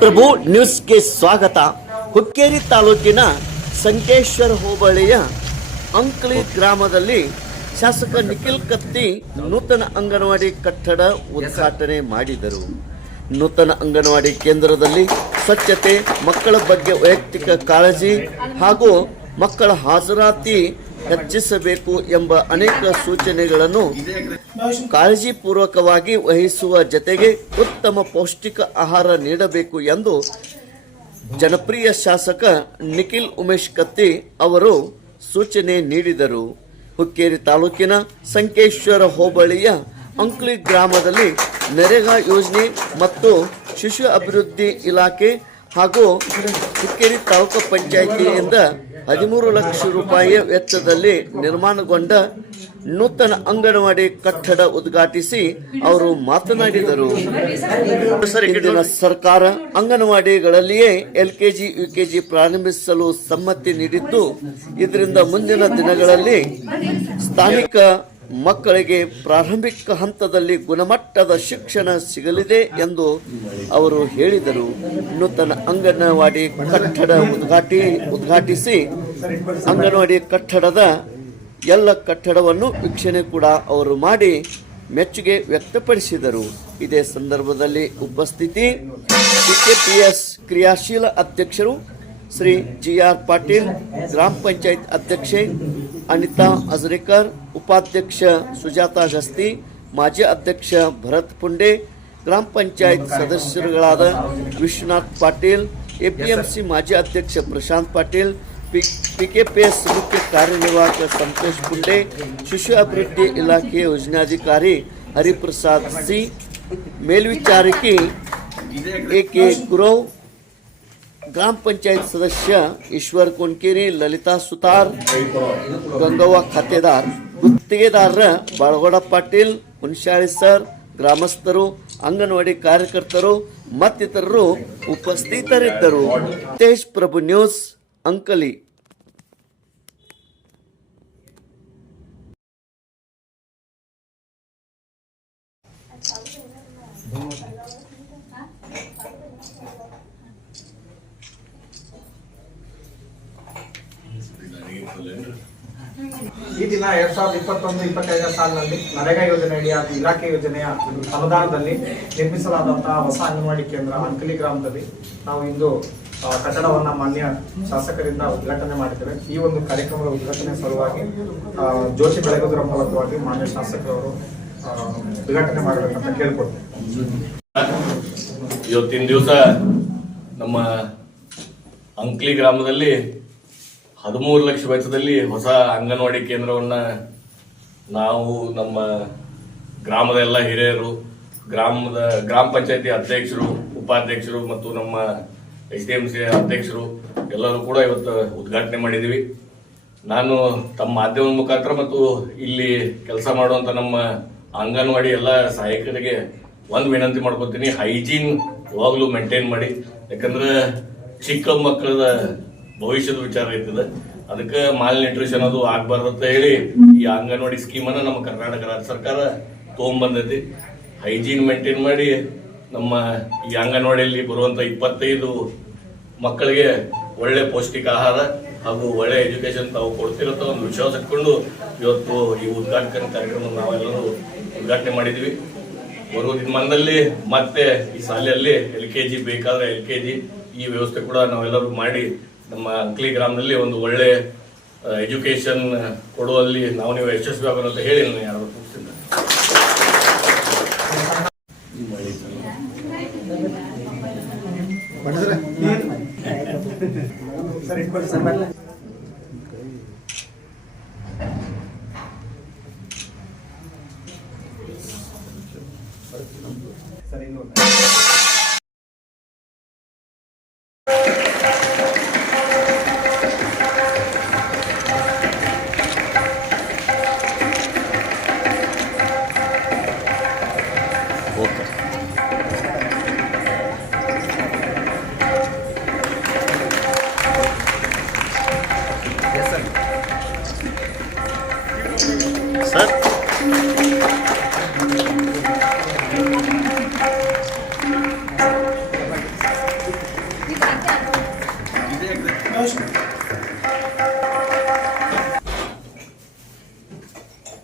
ಪ್ರಭು ನ್ಯೂಸ್ಗೆ ಸ್ವಾಗತ. ಹುಕ್ಕೇರಿ ತಾಲೂಕಿನ ಸಂಕೇಶ್ವರ ಹೋಬಳಿಯ ಅಂಕ್ಲಿ ಗ್ರಾಮದಲ್ಲಿ ಶಾಸಕ ನಿಖಿಲ್ ಕತ್ತಿ ನೂತನ ಅಂಗನವಾಡಿ ಕಟ್ಟಡ ಉದ್ಘಾಟನೆ ಮಾಡಿದರು. ನೂತನ ಅಂಗನವಾಡಿ ಕೇಂದ್ರದಲ್ಲಿ ಸ್ವಚ್ಛತೆ, ಮಕ್ಕಳ ಬಗ್ಗೆ ವೈಯಕ್ತಿಕ ಕಾಳಜಿ ಹಾಗೂ ಮಕ್ಕಳ ಹಾಜರಾತಿ ಹೆಚ್ಚಿಸಬೇಕು ಎಂಬ ಅನೇಕ ಸೂಚನೆಗಳನ್ನು ಕಾಳಜಿಪೂರ್ವಕವಾಗಿ ವಹಿಸುವ ಜತೆಗೆ ಉತ್ತಮ ಪೌಷ್ಟಿಕ ಆಹಾರ ನೀಡಬೇಕು ಎಂದು ಜನಪ್ರಿಯ ಶಾಸಕ ನಿಖಿಲ್ ಉಮೇಶ್ ಕತ್ತಿ ಅವರು ಸೂಚನೆ ನೀಡಿದರು. ಹುಕ್ಕೇರಿ ತಾಲೂಕಿನ ಸಂಕೇಶ್ವರ ಹೋಬಳಿಯ ಅಂಕ್ಲಿ ಗ್ರಾಮದಲ್ಲಿ ನರೇಗಾ ಯೋಜನೆ ಮತ್ತು ಶಿಶು ಅಭಿವೃದ್ಧಿ ಇಲಾಖೆ ಹಾಗೂ ಹುಕ್ಕೇರಿ ತಾಲೂಕು ಪಂಚಾಯಿತಿಯಿಂದ ಹದಿಮೂರು ಲಕ್ಷ ರೂಪಾಯಿ ವೆಚ್ಚದಲ್ಲಿ ನಿರ್ಮಾಣಗೊಂಡ ನೂತನ ಅಂಗನವಾಡಿ ಕಟ್ಟಡ ಉದ್ಘಾಟಿಸಿ ಅವರು ಮಾತನಾಡಿದರು. ಸರ್ಕಾರ ಅಂಗನವಾಡಿಗಳಲ್ಲಿಯೇ ಎಲ್ಕೆಜಿ, ಯುಕೆಜಿ ಪ್ರಾರಂಭಿಸಲು ಸಮ್ಮತಿ ನೀಡಿದ್ದು, ಇದರಿಂದ ಮುಂದಿನ ದಿನಗಳಲ್ಲಿ ಸ್ಥಾನಿಕ ಮಕ್ಕಳಿಗೆ ಪ್ರಾರಂಭಿಕ ಹಂತದಲ್ಲಿ ಗುಣಮಟ್ಟದ ಶಿಕ್ಷಣ ಸಿಗಲಿದೆ ಎಂದು ಅವರು ಹೇಳಿದರು. ನೂತನ ಅಂಗನವಾಡಿ ಕಟ್ಟಡ ಉದ್ಘಾಟಿ, ಉದ್ಘಾಟಿಸಿ ಅಂಗನವಾಡಿ ಕಟ್ಟಡದ ಎಲ್ಲ ಕಟ್ಟಡವನ್ನು ವೀಕ್ಷಣೆ ಕೂಡ ಅವರು ಮಾಡಿ ಮೆಚ್ಚುಗೆ ವ್ಯಕ್ತಪಡಿಸಿದರು. ಇದೇ ಸಂದರ್ಭದಲ್ಲಿ ಉಪಸ್ಥಿತಿ ಸಿಕೆಪಿಎಸ್ ಕ್ರಿಯಾಶೀಲ ಅಧ್ಯಕ್ಷರು श्री जी आर पाटील ग्रामपंचायत अध्यक्ष अनिता आजरेकर उपाध्यक्ष सुजाता झस्ती माजी अध्यक्ष भरत पुंडे ग्रामपंचायत सदस्य Vishwanath Patil A P M C माजी अध्यक्ष Prashant Patil P P K P S मुख्य कार्यनिर्वाहक संतोष पुंडे शिष्यवृत्ती इलाके योजनाधिकारी हरिप्रसाद सिंग मेलविचारिकी ए के गुरव ಗ್ರಾಮ ಪಂಚಾಯತ್ ಸದಸ್ಯ ಈಶ್ವರ್ ಕುಂಕೇರಿ, ಲಲಿತಾ ಸುತಾರ್, ಗಂಗವ್ವ ಖಾತೆದಾರ್, ಗುತ್ತಿಗೆದಾರರ ಬಾಳಗೌಡ ಪಾಟೀಲ್ ಹುನ್ಶಾಳಿ ಸರ್, ಗ್ರಾಮಸ್ಥರು, ಅಂಗನವಾಡಿ ಕಾರ್ಯಕರ್ತರು, ಮತ್ತಿತರರು ಉಪಸ್ಥಿತರಿದ್ದರು. ತೇಜ್ ಪ್ರಭು ನ್ಯೂಸ್, ಅಂಕಲಿ ಈ ದಿನ ಎರಡ್ ಸಾವಿರದ ಇಪ್ಪತ್ತೊಂದು ಇಪ್ಪತ್ತೈದನೇ ಸಾಲಿನಲ್ಲಿ ನರೇಗಾ ಯೋಜನೆಯಡಿಯ ಇಲಾಖೆ ಯೋಜನೆಯ ಅನುದಾನದಲ್ಲಿ ನಿರ್ಮಿಸಲಾದಂತಹ ಹೊಸ ಅಂಗನವಾಡಿ ಕೇಂದ್ರ ಅಂಕಲಿ ಗ್ರಾಮದಲ್ಲಿ ನಾವು ಇಂದು ಕಟ್ಟಡವನ್ನು ಮಾನ್ಯ ಶಾಸಕರಿಂದ ಉದ್ಘಾಟನೆ ಮಾಡಿದ್ದೇವೆ. ಈ ಒಂದು ಕಾರ್ಯಕ್ರಮದ ಉದ್ಘಾಟನೆ ಸಲುವಾಗಿ ಜೋಶಿ ಬೆಳಗುವುದರ ಮೂಲಕವಾಗಿ ಮಾನ್ಯ ಶಾಸಕರವರು ಉದ್ಘಾಟನೆ ಮಾಡಬೇಕಂತ ಕೇಳ್ಕೊಡ್ತೇವೆ ಇವತ್ತಿನ ದಿವಸ ನಮ್ಮ ಅಂಕ್ಲಿ ಗ್ರಾಮದಲ್ಲಿ ಹದಿಮೂರು ಲಕ್ಷ ವೆಚ್ಚದಲ್ಲಿ ಹೊಸ ಅಂಗನವಾಡಿ ಕೇಂದ್ರವನ್ನ ನಾವು ನಮ್ಮ ಗ್ರಾಮದ ಎಲ್ಲ ಹಿರಿಯರು, ಗ್ರಾಮದ, ಗ್ರಾಮ ಪಂಚಾಯತಿ ಅಧ್ಯಕ್ಷರು, ಉಪಾಧ್ಯಕ್ಷರು ಮತ್ತು ನಮ್ಮ ಎಚ್ ಡಿ ಎಂ ಸಿ ಅಧ್ಯಕ್ಷರು ಎಲ್ಲರೂ ಕೂಡ ಇವತ್ತು ಉದ್ಘಾಟನೆ ಮಾಡಿದ್ದೀವಿ. ನಾನು ತಮ್ಮ ಮಾಧ್ಯಮದ ಮುಖಾಂತರ ಮತ್ತು ಇಲ್ಲಿ ಕೆಲಸ ಮಾಡುವಂತ ನಮ್ಮ ಅಂಗನವಾಡಿ ಎಲ್ಲ ಸಹಾಯಕರಿಗೆ ಒಂದು ವಿನಂತಿ ಮಾಡ್ಕೊತೀನಿ. ಹೈಜೀನ್ ಯಾವಾಗಲೂ ಮೇಂಟೈನ್ ಮಾಡಿ. ಯಾಕಂದ್ರೆ ಚಿಕ್ಕ ಮಕ್ಕಳದ ಭವಿಷ್ಯದ ವಿಚಾರ ಇರ್ತದೆ. ಅದಕ್ಕೆ ಮಾಲ್ ನ್ಯೂಟ್ರಿಷನ್ ಅದು ಆಗ್ಬಾರ್ದು ಅಂತ ಹೇಳಿ ಈ ಅಂಗನವಾಡಿ ಸ್ಕೀಮನ್ನು ನಮ್ಮ ಕರ್ನಾಟಕ ರಾಜ್ಯ ಸರ್ಕಾರ ತೊಗೊಂಬಂದೈತಿ. ಹೈಜೀನ್ ಮೇಂಟೈನ್ ಮಾಡಿ ನಮ್ಮ ಈ ಅಂಗನವಾಡಿಯಲ್ಲಿ ಬರುವಂತ ಇಪ್ಪತ್ತೈದು ಮಕ್ಕಳಿಗೆ ಒಳ್ಳೆ ಪೌಷ್ಟಿಕ ಆಹಾರ ಹಾಗೂ ಒಳ್ಳೆ ಎಜುಕೇಶನ್ ತಾವು ಕೊಡ್ತಿರೋ ಒಂದು ವಿಶ್ವಾಸ ಇಟ್ಕೊಂಡು ಇವತ್ತು ಈ ಉದ್ಘಾಟನೆ ಕಾರ್ಯಕ್ರಮ ನಾವೆಲ್ಲರೂ ಉದ್ಘಾಟನೆ ಮಾಡಿದ್ವಿ. ಬರುವ ದಿನಮಾನದಲ್ಲಿ ಮತ್ತೆ ಈ ಶಾಲೆಯಲ್ಲಿ ಎಲ್ ಕೆ ಜಿ ಬೇಕಾದ್ರೆ ಎಲ್ ಕೆ ಜಿ ಈ ವ್ಯವಸ್ಥೆ ಕೂಡ ನಾವೆಲ್ಲರೂ ಮಾಡಿ ನಮ್ಮ ಅಂಕ್ಲಿ ಗ್ರಾಮದಲ್ಲಿ ಒಂದು ಒಳ್ಳೆ ಎಜುಕೇಶನ್ ಕೊಡುವಲ್ಲಿ ನಾವು ನೀವು ಯಶಸ್ವಿ ಆಗೋಣ ಅಂತ ಹೇಳಿ ನಾನು ಯಾರು ಮುಗಿಸಿದ್ದೆ ಸರಿ 됐습니다.